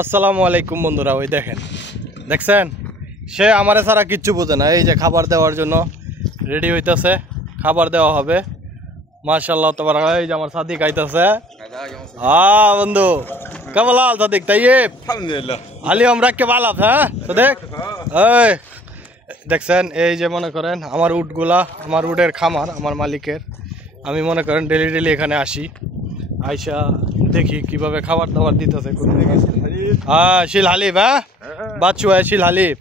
আসসালামু আলাইকুম বন্ধুরা, ওই দেখেন, দেখছেন সে আমারে ছাড়া কিচ্ছু বোঝে না। এই যে খাবার দেওয়ার জন্য রেডি হইতেছে, খাবার দেওয়া হবে। মাশাআল্লাহ তাবারাকাল্লাহ। এই যে আমার সাদিক আইতাছে। বন্ধু কেমন আল সাদিক? তাইয়েব আলহামদুলিল্লাহ। আলিম রাখকে ভালো আছে? হ্যাঁ সাদিক, এই দেখছেন এই যে মনে করেন আমার উটগুলা, আমার উটের খামার আমার মালিকের। আমি মনে করেন ডেলি এখানে আসি, আইসা দেখি কিভাবে খাবার দাবার দিতেছে। হ্যাঁ শিল হালিব, হ্যাঁ বাচ্চু শিল হালিব।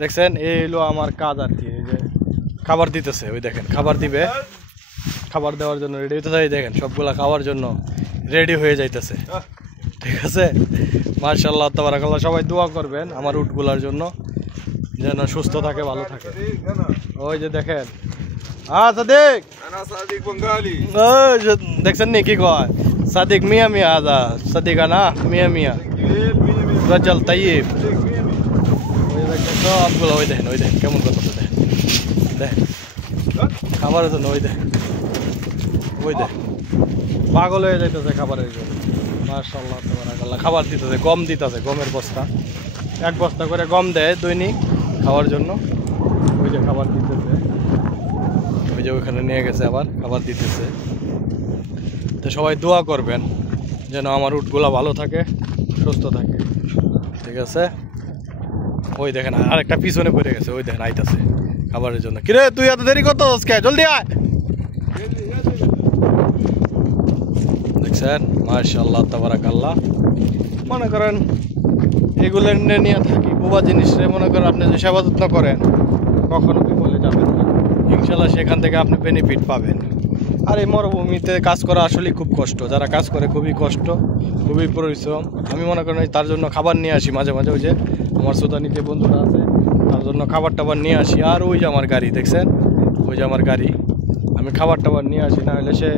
দেখছেন এই হলো আমার কাজ আর কি। এই যে খাবার দিতেছে, ওই দেখেন খাবার দিবে, খাবার দেওয়ার জন্য রেডি হইতেছে। এই দেখেন সবগুলা খাওয়ার জন্য রেডি হয়ে যাইতেছে, ঠিক আছে। মাশাআল্লাহ তাবারাকাল্লাহ। সবাই দোয়া করবেন আমার উটগুলার জন্য, যেন সুস্থ থাকে, ভালো থাকে। ওই যে দেখেন সাদিক, দেখছেন নি কি কয় সাদিক মিয়া মিয়া, আদা সাদিক আনা মিয়া মিয়া রাজাল তাইয়েব। ওই দেখেন সবগুলো, ওই দেখেন কেমন কথা দেখেন খাবারের জন্য। ওই দেখেন পাগল হয়ে যাইতেছে খাবারের জন্য। মাশাআল্লাহ তাবারাকাল্লাহ। খাবার দিতেছে, গম দিতেছে, গমের বস্তা, এক বস্তা করে গম দেয় দৈনিক খাওয়ার জন্য। ওই যে খাবার দিতেছে, ওই যে ওইখানে নিয়ে গেছে আবার খাবার দিতেছে। তো সবাই দোয়া করবেন যেন আমার উটগুলা ভালো থাকে, সুস্থ থাকে, ঠিক আছে। ওই দেখেন আরেকটা পিছনে পড়ে গেছে, ওই দেখেন আইতাছে খাবারের জন্য। কিরে তুই এত দেরি করতেছিস কে? জলদি আয়। দেখছেন মাশাআল্লাহ তাবারাকাল্লাহ। মনে করেন এগুলো নিয়ে থাকি, বোবা জিনিস মনে করেন আপনি যে সেবা যত্ন করেন কখনো বিফলে যাবেন না, ইনশাল্লাহ সেখান থেকে আপনি বেনিফিট পাবেন। আর এই মরুভূমিতে কাজ করা আসলেই খুব কষ্ট, যারা কাজ করে খুবই কষ্ট, খুবই পরিশ্রম। আমি মনে করেন তার জন্য খাবার নিয়ে আসি মাঝে মাঝে, ওই যে আমার সুদানি যে বন্ধুরা আছে তার জন্য খাবার টাবার নিয়ে আসি। আর ওই যে আমার গাড়ি দেখছেন, ওই যে আমার গাড়ি, আমি খাবার টাবার নিয়ে আসি, না হলে সে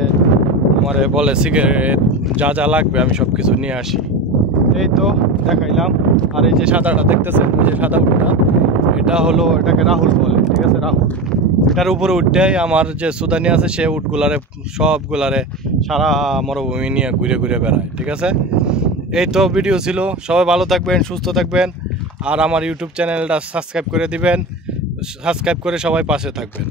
আমার বলে সিগারেট যা যা লাগবে আমি সব কিছু নিয়ে আসি। এই তো দেখাইলাম। আর এই যে সাদাটা দেখতেছেন, ওই যে সাদা উটটা, এটা হলো, এটাকে রাহুল বলে, ঠিক আছে রাহুল। এটার উপরে উঠতেই আমার যে সুদানি আছে সে উটগুলারে সবগুলারে সারা মরুভূমি নিয়ে ঘুরে ঘুরে বেড়ায়, ঠিক আছে। এই তো ভিডিও ছিল, সবাই ভালো থাকবেন, সুস্থ থাকবেন। আর আমার ইউটিউব চ্যানেলটা সাবস্ক্রাইব করে দিবেন, সাবস্ক্রাইব করে সবাই পাশে থাকবেন।